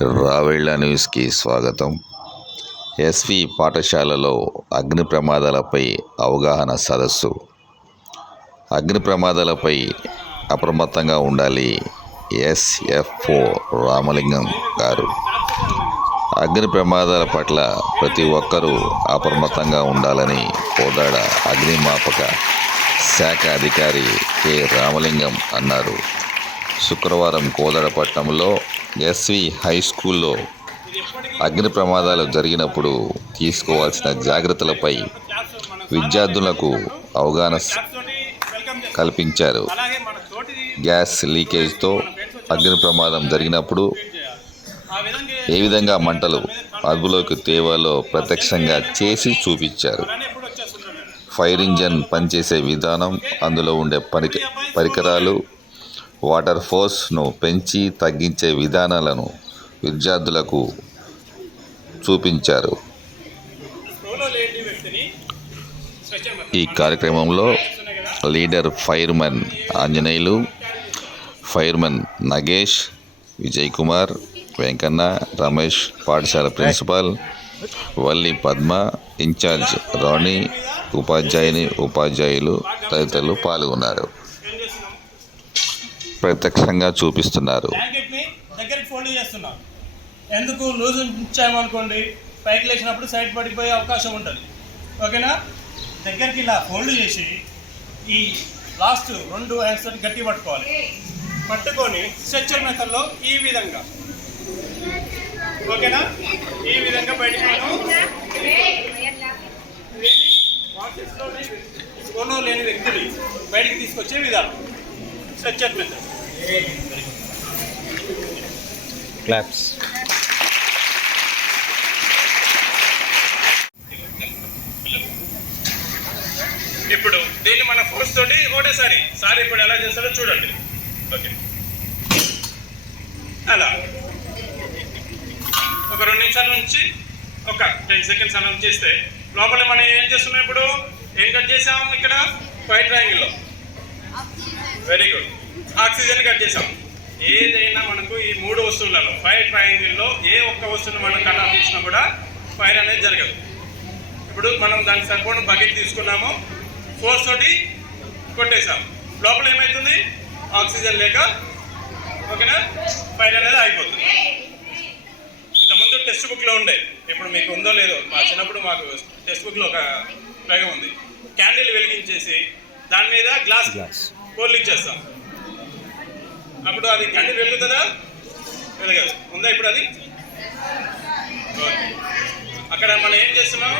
రావెళ్ళ న్యూస్కి స్వాగతం. ఎస్వి పాఠశాలలో అగ్ని ప్రమాదాలపై అవగాహన సదస్సు. అగ్ని ప్రమాదాలపై అప్రమత్తంగా ఉండాలి. ఎస్ఎఫ్ఓ రామలింగం గారు. అగ్ని ప్రమాదాల పట్ల ప్రతి ఒక్కరూ అప్రమత్తంగా ఉండాలని కోదాడ అగ్నిమాపక శాఖ అధికారి కె రామలింగం అన్నారు. శుక్రవారం కోదాడ పట్టణంలో ఎస్వి హై స్కూల్లో అగ్ని ప్రమాదాలు జరిగినప్పుడు తీసుకోవాల్సిన జాగ్రత్తలపై విద్యార్థులకు అవగాహన కల్పించారు. గ్యాస్ లీకేజ్తో అగ్ని ప్రమాదం జరిగినప్పుడు ఏ విధంగా మంటలు అదుపులోకి తేవాలో ప్రత్యక్షంగా చేసి చూపించారు. ఫైర్ ఇంజన్ పనిచేసే విధానం, అందులో ఉండే పరికరాలు, వాటర్ ఫోర్స్ను పెంచి తగ్గించే విధానాలను విద్యార్థులకు చూపించారు. ఈ కార్యక్రమంలో లీడర్ ఫైర్మన్ ఆంజనేయులు, ఫైర్మన్ నగేష్, విజయ్ కుమార్, వెంకన్న, రమేష్, పాఠశాల ప్రిన్సిపాల్ వల్లి పద్మ, ఇన్ఛార్జ్ రాణి, ఉపాధ్యాయులు తదితరులు పాల్గొన్నారు. ప్రత్యక్షంగా చూపిస్తున్నారు. దగ్గరికి ఫోల్డ్ చేస్తున్నాం. ఎందుకు లూజ్ ఉంచామనుకోండి, పైకి లేచినప్పుడు సైడ్ పడిపోయే అవకాశం ఉంటుంది. ఓకేనా? దగ్గరికి ఇలా ఫోల్డ్ చేసి ఈ లాస్ట్ 2 హ్యాండ్స్ గట్టి పట్టుకోవాలి. పట్టుకొని స్ట్రెచ్చర్ మెథడ్లో ఈ విధంగా, ఓకేనా, ఈ విధంగా బయటకు స్కోలో లేని వ్యక్తిని బయటికి తీసుకొచ్చే విధానం స్ట్రెచ్చర్ మెథడ్. క్లాప్స్. ఇప్పుడు దీన్ని మన ఫోర్స్ తోటి ఒకటేసారి ఇప్పుడు ఎలా చేస్తారో చూడండి. ఓకే, అలా ఒక 2 నిమిషాల నుంచి ఒక 10 సెకండ్స్ అలా చేస్తే లోపల మనం ఏం చేస్తున్నాం? ఇప్పుడు ఏం కట్ చేసాం? ఇక్కడ ఫైర్ ట్రయాంగిల్లో. Very good. ఆక్సిజన్ కట్ చేసాం. ఏదైనా మనకు ఈ 3 వస్తువులలో ఫైర్ ట్రయాంగిల్లో ఏ ఒక్క వస్తువును మనం కట్ ఆఫ్ చేసినా కూడా ఫైర్ అనేది జరగదు. ఇప్పుడు మనం దానికి సరిపడిన బకెట్ తీసుకున్నాము, ఫోర్స్ తోటి కొట్టేసాం. లోపల ఏమవుతుంది? ఆక్సిజన్ లేక, ఓకేనా, ఫైర్ అనేది ఆగిపోతుంది. ఇంతకుముందు టెక్స్ట్ బుక్లో ఉండే, ఇప్పుడు మీకు ఉందో లేదో, మా చిన్నప్పుడు మాకు టెక్స్ట్ బుక్లో ఒక ప్రయోగం ఉంది. క్యాండిల్ వెలిగించేసి దాని మీద గ్లాస్ కోర్లింగ్ చేస్తాం. అప్పుడు అది క్యాండిల్ వెలుగుతుందా? వెలగదు. ఉందా ఇప్పుడు అది? అక్కడ మనం ఏం చేస్తున్నాం?